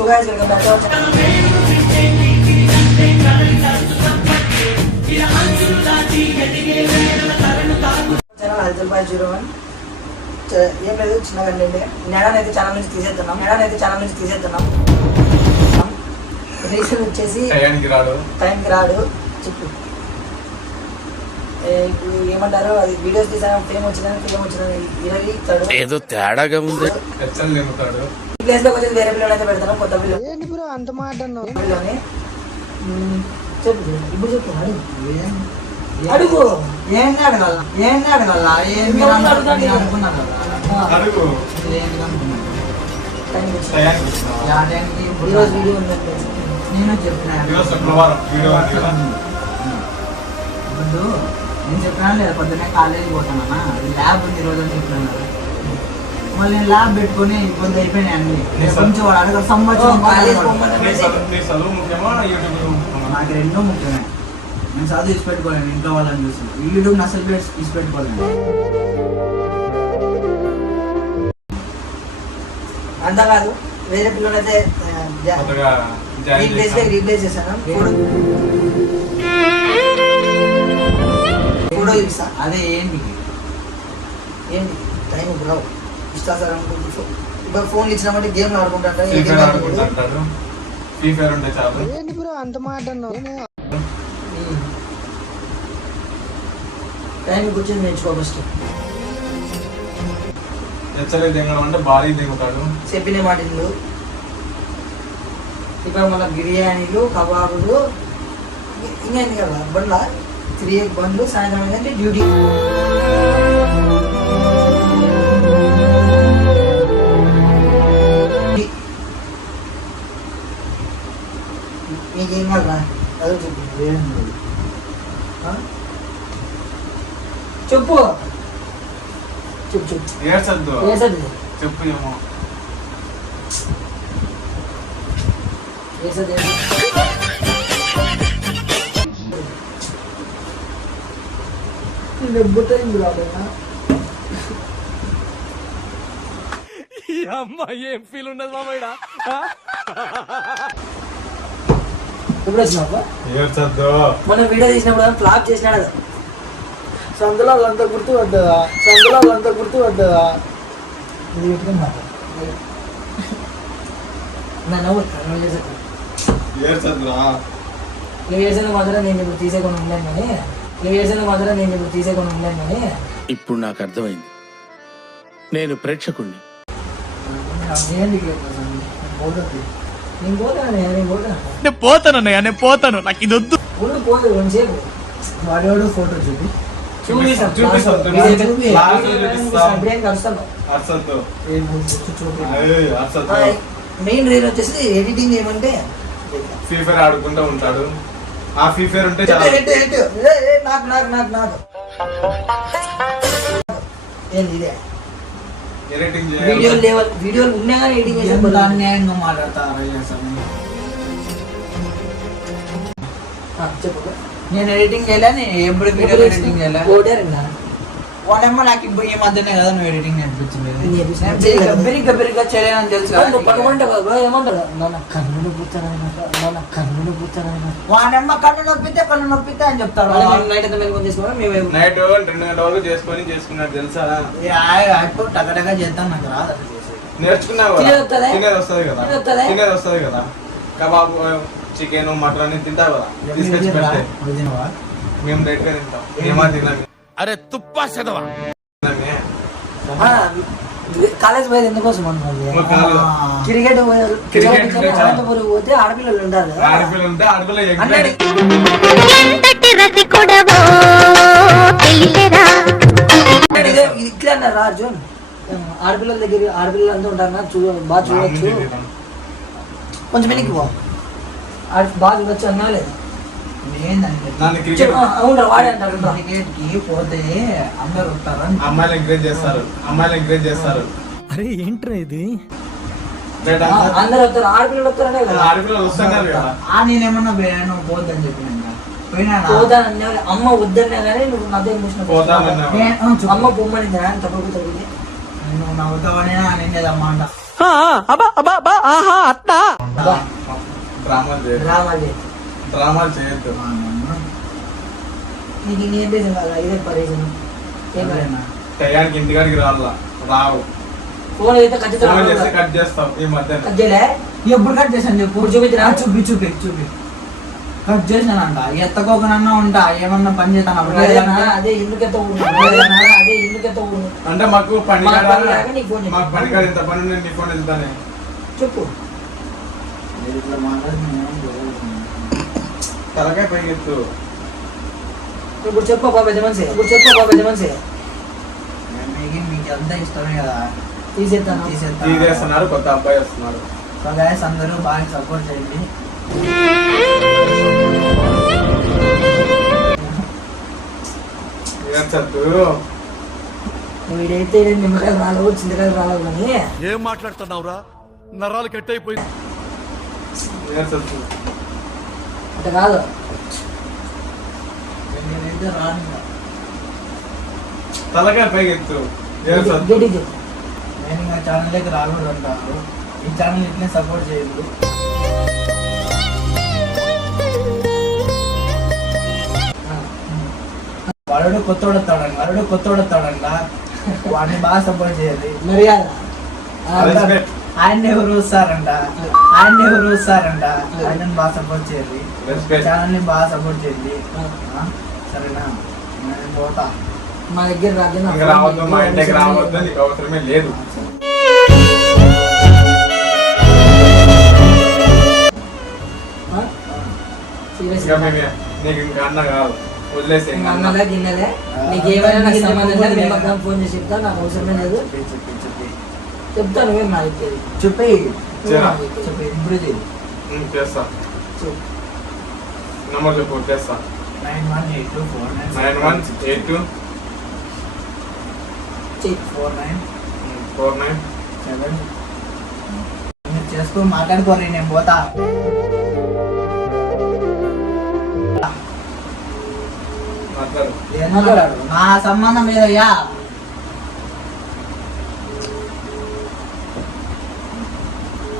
So guys, welcome back to our channel. Halchal Bhai 01. ఏం లేదు చిన్నగా అండి నేడనైతే ఛానల్ నుంచి తీసేస్తున్నాం రీజన్ వచ్చేసి టైంకి రాడు చెప్పు ఇప్పుడు ఏమంటారు అది వీడియోస్ తీసాను ఫేమ్ వచ్చిందని ఇరవై ఏదో తేడాగా ఉంది ప్లేస్ లో కొంచెం వేరే పిల్లలు అయితే పెడతాను కొత్త పిల్లలు అంత మాట పిల్లని చెప్పు ఇప్పుడు చెప్పు అడుగు ఏంటి అడగల అనుకున్నాను ఈరోజు వీడియో ఉందంటే నేను చెప్తున్నాను నేను చెప్పినాను లేదా పొద్దున్నే కాలేజీకి పోతానన్నా ల్యాబ్ ఉంది ఈరోజు అని చెప్పినాను మళ్ళీ నేను ల్యాబ్ పెట్టుకుని ఇబ్బంది అయిపోయినాయి అన్ని కొంచెం వాడు అడగ సంవత్సరం నాకు రెండో ముఖ్యమే నేను చదువు తీసి పెట్టుకోలేను ఇంట్లో వాళ్ళని చూసి యూట్యూబ్ అసలు తీసి పెట్టుకోలేను అంతా కాదు వేరే పిల్లలైతే రీప్లేస్ చేశాను ఫోటో చూపిస్తా అదే ఏంటి టైం ఇప్పుడు ఇస్తా సార్ అనుకుంటు ఇప్పుడు ఫోన్ ఇచ్చినామంటే గేమ్లు ఆడుకుంటాడు ఏంటి బ్రో అంత మాట టైం కూర్చొని నేర్చుకో ఫస్ట్ అంటే భారీ దిగుతాడు చెప్పిన మాటలు ఇప్పుడు మళ్ళీ బిర్యానీలు కబాబులు ఇంకా ఏంది కదా బండ్ల 3 బండ్లు సాయంత్రం ఏంటంటే డ్యూటీ మీకేం కాదు అదే చెప్పు చెప్పు ఏమో ఏం ఫీల్ ఉండదు మామయ్య మనం వీడియో తీసినప్పుడు ఫ్లాప్ చేసినాడు సందులో అంతా గుర్తు పడ్డదా ఇది పెట్టుకుని మాట నువ్వు ఏడ్చేందుకు మాత్రం నేను ఇప్పుడు తీసేకుండా ఉండలేను కానీ ఇప్పుడు నాకు అర్థమైంది నేను ప్రేక్షకుణ్ణి నేను పోతాను నాకు ఇది వద్దు పోదు కొంచెంసేపు వాడేవాడు ఫోటో చూపి మెయిన్ రీల్ వచ్చేసి ఎడిటింగ్ ఏమంటే ఫ్రీ ఫైర్ ఆడుకుంటూ ఉంటాడు ఆ ఫ్రీ ఫైర్ ఉంటే నాకు ఏంది ఇదే ఎడిటింగ్ వీడియోలు ఉన్నా కానీ ఎడిటింగ్ చేసే అన్యాయంగా మాట్లాడతారు చెప్పు నేను ఎడిటింగ్ చేయలే నేను ఎప్పుడు వీడియో ఎడిటింగ్ చేయలే వాడేమో నాకు ఇప్పుడు ఈ మధ్యనే కదా నువ్వు ఎడిటింగ్ నేర్పించింది బెరిగ్గా చేయలేని తెలుసు వాడేమో కన్ను నొప్పితే అని చెప్తాడు నైట్ 2 గంటల వరకు చేసుకున్నాడు తెలుసా ఇప్పుడు టగటగా చేద్దాం నాకు రాదు నేర్చుకున్నావు తినేది వస్తుంది కదా కబాబు చికెన్ మటన్ అని తింటావు కదా తీసుకొచ్చి పెడితే మేము రేట్ గా తింటాం ఏమా తిన్నాము అరే తుప్పా చదవా కాలేజ్ పోయేది ఎందుకోసం క్రికెట్ పోతే ఆడపిల్లలు ఉంటారు ఇట్లా అన్నారు రాజు ఆడపిల్లల దగ్గర ఆడపిల్లలు అంతా ఉంటారు బాగా చూడొచ్చు కొంచెం వెనక్కి పో బాగా చూడొచ్చు అన్నా లేదు అవును వాడే అంటారు క్రికెట్ కి పోతే అందరు వస్తారు అమ్మాయిలు ఎంకరేజ్ చేస్తారు అరే ఏంట్రా ఇది అందరు వస్తారు ఆడపిల్లలు వస్తారనే ఆడపిల్లలు వస్తున్నారు కదా నేనేమన్నా నువ్వు పోద్దని చెప్పినా అమ్మ వద్దన్నా కానీ నువ్వు నాతో అమ్మ బొమ్మని తప్పకుండా నువ్వు నవ్వుతావనే అనేది అన్నమాట డ్రామాలు చేయొద్దు. డ్రామాలు చేయి. డ్రామాలు చేయొద్దు. నీకు ఇంకేం రీజన్ కాదు, ఇదే పరీజన్. ఏం కాదు. టయానికి ఇంటికాడికి రావు. ఫోన్ అయితే ఖచ్చితంగా ఫోన్ చేస్తే కట్ చేస్తావు ఈ మధ్య. కట్ చేయలే. ఎప్పుడు కట్ చేశాను చెప్పు. ఇప్పుడు చూపించరా? చూపి కట్ చేశానంట. ఎత్తకోకనన్నా ఉంటా, ఏమన్నా పని చేస్తాను అప్పుడు. అదే ఎందుకంత అదే ఎందుకంత అంటే మాకు పని మాకు కాడ- పని లేక నీకు ఫోన్ చేస్తాను. మాకు పని కాడ ఇంత పని ఉంది, నీ ఫోన్ వెళ్తానే. చెప్పు. ఇట్లా తలకాయ పైకి ఎత్తు. ఇప్పుడు చెప్పు పెద్ద మనిషి. ఇప్పుడు చెప్పు పెద్ద మనిషి. మీకు అంతా ఇష్టమే కదా, తీసేస్తాను. తీసేస్తున్నారు, కొత్త అబ్బాయి వస్తున్నారు. సో గైస్ అందరూ బాగా సపోర్ట్ చేయండి. ఏడ్చొద్దు. వీడైతే నిమ్మకాయలు రాలేవు, చింతకాయలు రాలేవు కానీ ఏం మాట్లాడుతున్నావురా? నరాలు కట్ అయిపోయింది. ఏడ్చొద్దు. అట్లా కాదు. నేనైతే రాను ఇంకా. తలకాయ పైకి ఎత్తు. ఏడ్చొద్దు. గట్టిగా చెప్పు. నేను ఇంకా ఛానల్లోకి రాకూడదు అంటారు. ఈ ఛానల్ ఇట్లే సపోర్ట్ చేయండి. వాడు కొత్తోడతాడంట. వాడిని బాగా సపోర్ట్ చేయాలి. మర్యాద. Respect. ఆయన ఎవరు వస్తారంట, ఆయనని బాగా సపోర్ట్ చేయాలి. Respect. ఛానల్ ని బాగా సపోర్ట్ చేయండి. ఆ? సరేనా? నేను పోతా. మా దగ్గర రాదు. ఇంకా రావద్దు, మా ఇంటికి రావద్దు, నీకు అవసరమే లేదు. ఇంకా నీకు ఇంకా అన్న కాదు, వదిలేసి ఇంకా అన్న. అన్నలే గిన్నెలే. నీకు ఏమైనా నాకు సంబంధం లేదు. మీ పక్కన ఫోన్ చేసి చెప్తా, నాకు అవసరమే లేదు. చెప్తా, నువ్వేం నా చెప్పేది. చెప్పి చేరా. ఇప్పుడు చేస్తా. నంబర్ చెప్పు. చేస్తా. 918249 9182 49 మీరు చేసుకో, మాట్లాడుకోరు, నేను పోతా. మాట్లాడు. ఏం మాట్లాడు? నా సంబంధం లేదయ్యా.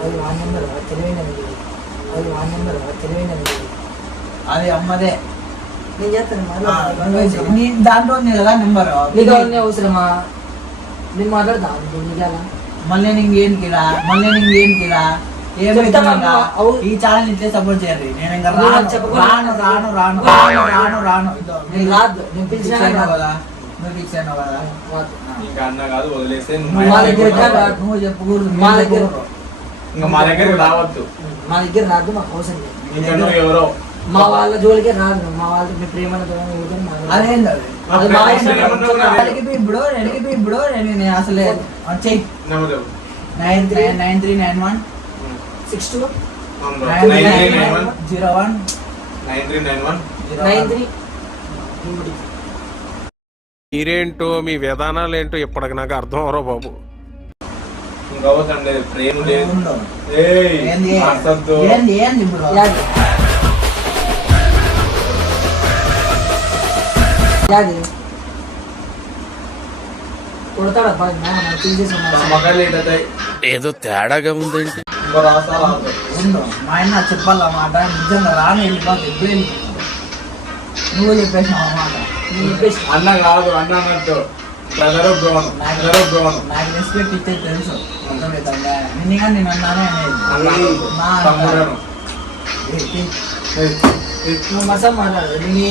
అది వాన్ నెంబర్, తెలివైనది. అది వాన్ నెంబర్, తెలివైనది. అది అమ్మదే. నేను చేస్తాను. నీ దాంట్లో ఉంది కదా నెంబర్. నీకు అవన్నీ అవసరమా? నేను మాట్లాడతా. నీకు ఎలా? మళ్ళీ ఇంకేం కిరా, ఏం చెప్తా పెట్టినా మామ, అవు. ఈ ఛానల్ ఇట్లే సపోర్ట్ చేయాలి. నేను ఇంకా నువ్వు రాను చెప్పకుండా రాను రాను రాను రాను రాను ఇదో, నేను రాదు. నేను పిలిచినా ఫిక్స్ అయినావు రాదు. కదా, నువ్వు ఫిక్స్ అయినావు కదా. రాదు. ఇంకా అన్న కాదు, వదిలేసి మా దగ్గర రాదు. నువ్వు చెప్పకూడదు. మా దగ్గర ఇంకా మా దగ్గరికి రావద్దు. మా దగ్గర రాదు, మాకు అవసరం లేదు. ఇంకా నువ్వు ఎవరో మా వాళ్ళ జోలికే రాదు. మా వాళ్ళకి మీ ప్రేమ అదేంది అది? అది మా ఇష్టం. ఇప్పుడు నేను అసలే చెయ్యి. నెంబర్ చెప్పు. 9391 62 9391 01 9391 93 మీరేంటో మీ విధానాలు ఏంటో ఇప్పటికి నాకు అర్థం అవరో బాబు. ఇంకా అవసరం లేదు, ప్రేమ లేదు. ఉండు. ఏయ్ ఏంది అసలు ఏంది ఇప్పుడు? యాది యాది కొడతాడా బాగా మనం తీసేసి మగలు ఏంటంటాయి. ఏదో తేడాగా ఉందేంటి? ఇంకో రాస్తా రాదు. ఉండు. మా ఆయన చెప్పాలి ఆ మాట. నిజంగా రాను వెళ్ళిపోతే ఎప్పుడు వెళ్ళిపోతావు? నువ్వు చెప్పేసినావు ఆ మాట. నేను చెప్పేసి అన్న కాదు, అన్న అన్నట్టు బ్రదరు బ్రోను. నాకు రెస్పెక్ట్ ఇచ్చేది తెలుసు. అర్థమవుతుందా? నిన్నగా నేను అన్నానే అన్న అనేది. మా తమ్ముడను. నువ్వు మసం మాట్లాడు. నీ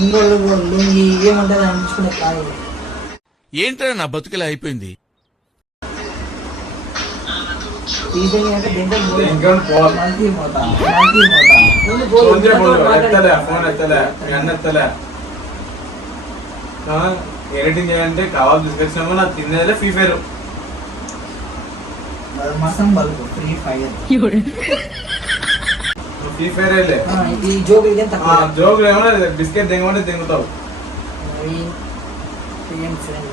ఇంగోళ్ళు లుంగి ఏమంటారు అనిపించుకునే కాదు. ఏంట్రా నా బతుకులా అయిపోయింది? తీసేయంటే దేంట్లో ఇంకా పోవాలి. మల్టీ పోతా. ఫోన్ చేయకూడదు. ఎత్తలే, ఫోన్ ఎత్తలే, మీ అన్న ఎత్తలే. ఎడిటింగ్ చేయాలంటే కావాలి తీసుకొచ్చినామో నాకు తినేదే ఫ్రీ ఫైర్. మసం bulb free fire. Free fire వెళ్ళే ఇది జోకులు ఏం తక్కువ జోకులు ఏమన్నా బిస్కెట్ దిగమంటే దిగుతావు. ఏం ఫ్రెండ్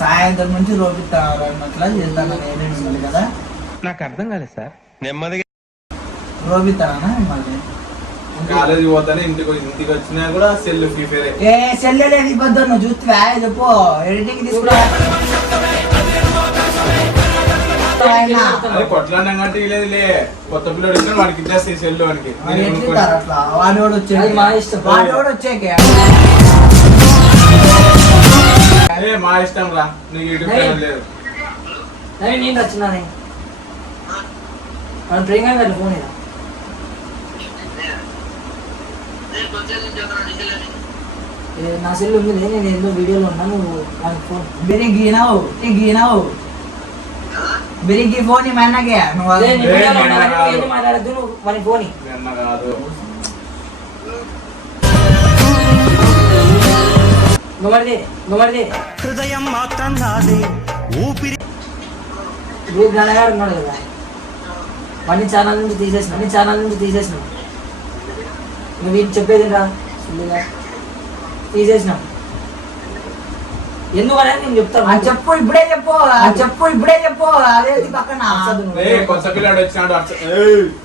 సాయంత్రం నుంచి రోపిస్తారు అన్నట్లా చేస్తాను నేను కదా. నాకు అర్థం కాలేదు సార్. నెమ్మదిగా రోపిస్తానా మిమ్మల్ని? కాలేజీ పోతానే ఇంటికి వచ్చినా కూడా సెల్ ఫ్రీ ఫైర్ ఏ సెల్ లేదు ఇబ్బంది నువ్వు చూస్తువా చెప్పు ఎడిటింగ్ తీసుకురా అదే కొట్లాడినా కంటే లేదు లే కొత్త పిల్లడు ఇచ్చిన వాడికి ఇచ్చేస్తే సెల్ వాడికి వాడోడు అది మా ఇష్టం. వచ్చాకే అదే మా ఇష్టం రా నీకు యూట్యూబ్ ఛానల్ లేదు నేను వచ్చినానే మన ప్రియాంక గారి ఫోన్ ఇదా నా సెల్ ఉంది నేను ఏదో వీడియోలో ఉన్నాను వానికి ఫోన్ గీనావు బిరిగి ఫోన్ మన్నగే నువ్వు అదే నీ వీడియోలో ఉన్నా కానీ నువ్వు ఏంది మాట్లాడద్దు నువ్వు వాని ఫోన్ అన్న కాదు గుమ్మడిది హృదయం మాత్రం నాదే ఊపిరి గ్రూప్ నాన్నగారు ఉన్నాడు కదా వాడిని ఛానల్ నుంచి తీసేసినాం నువ్వు వీటి చెప్పేది రా తీసేసినాం ఎందుకనే నేను చెప్తాను చెప్పు ఇప్పుడే చెప్పు అదే పక్కన కొత్త పిల్లడు వచ్చినాడు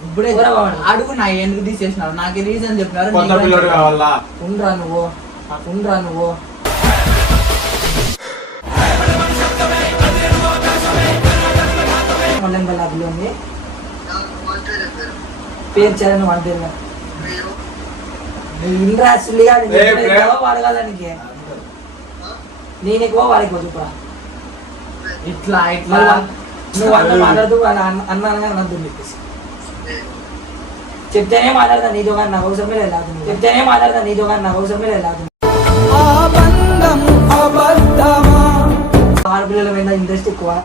ఇప్పుడే కూడా బాగుంది అడుగు నా ఎందుకు తీసేసినారు నాకు రీజన్ చెప్పినారు కొత్త పిల్లడు కావాలా ఉండరా నువ్వు మల్లెంపల్లి అభిలో ఉంది పేరు చరణ్ వాడి పేరు ఇంద్రా సుల్లిగా వాడగలనికి నేను ఎక్కువ వాడికి చూపురా ఇట్లా నువ్వు వాళ్ళ మాట్లాడుతూ వాళ్ళ అన్నాగా నద్దు చెప్పేసి చెప్తేనే మాట్లాడతా నీతో కానీ నాకు అవసరమే లేదు ఆడపిల్లల మీద ఇంట్రెస్ట్ ఎక్కువ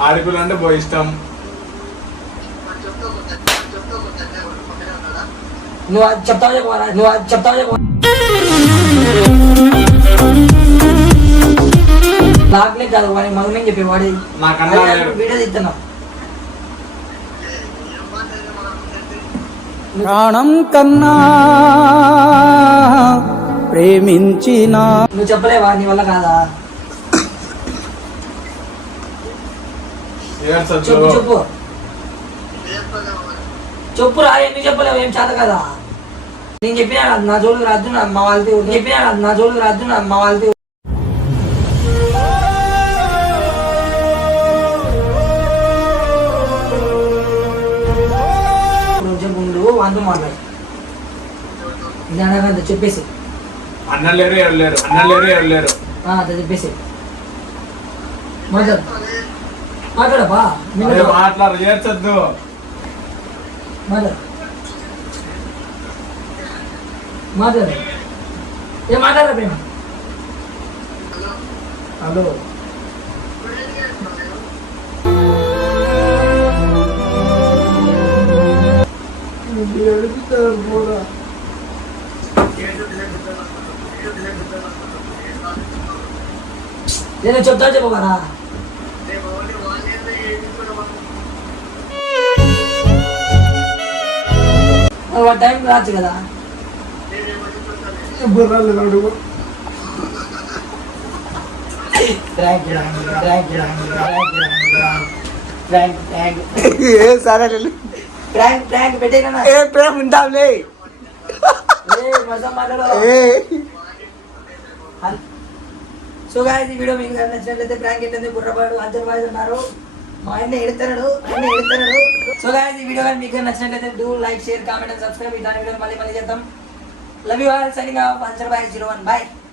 ఆడపిల్ల అంటే బో ఇష్టం నువ్వు అది చెప్తావా చెప్పు నాకులే కాదు వాడి మగమేం చెప్పి వాడి నాకన్నా వీడియో తీస్తున్నా ప్రాణం కన్నా ప్రేమించిన నువ్వు చెప్పలేవా నీ వల్ల కాదా చెప్పురా ఎందుకు చెప్పలేవు ఏం చేత కదా నేను చెప్పినా నా జోలికి రాద్దు నా అమ్మ వాళ్ళతో ముందు వాళ్ళతో మాట్లాడు ఇది అనగా చెప్పేసి అన్నలేరు ఎవరు అదే చెప్పేసి మాట్లాడబా మాట్లాడు చేర్చొద్దు మాట్లాడు ఏ మాట్లాడరా ప్రేమ హలో నేను చెప్తా చెప్పరా టైం రాచ్చు కదా ప్రేమ ఉంటావులే సో గాయ్స్ ఈ వీడియో మీకు నచ్చినట్లయితే ప్రాంక్ ఏంటంటే బుర్రపాడు అదర్వైజ్ ఉన్నారు మా ఆయన ఎడతాడు సో గాయ్స్ ఈ వీడియో మీకు నచ్చినట్లయితే do like share comment and subscribe ఇలాంటి వీడియో మళ్ళీ చేద్దాం love you all signing off answer by 01 by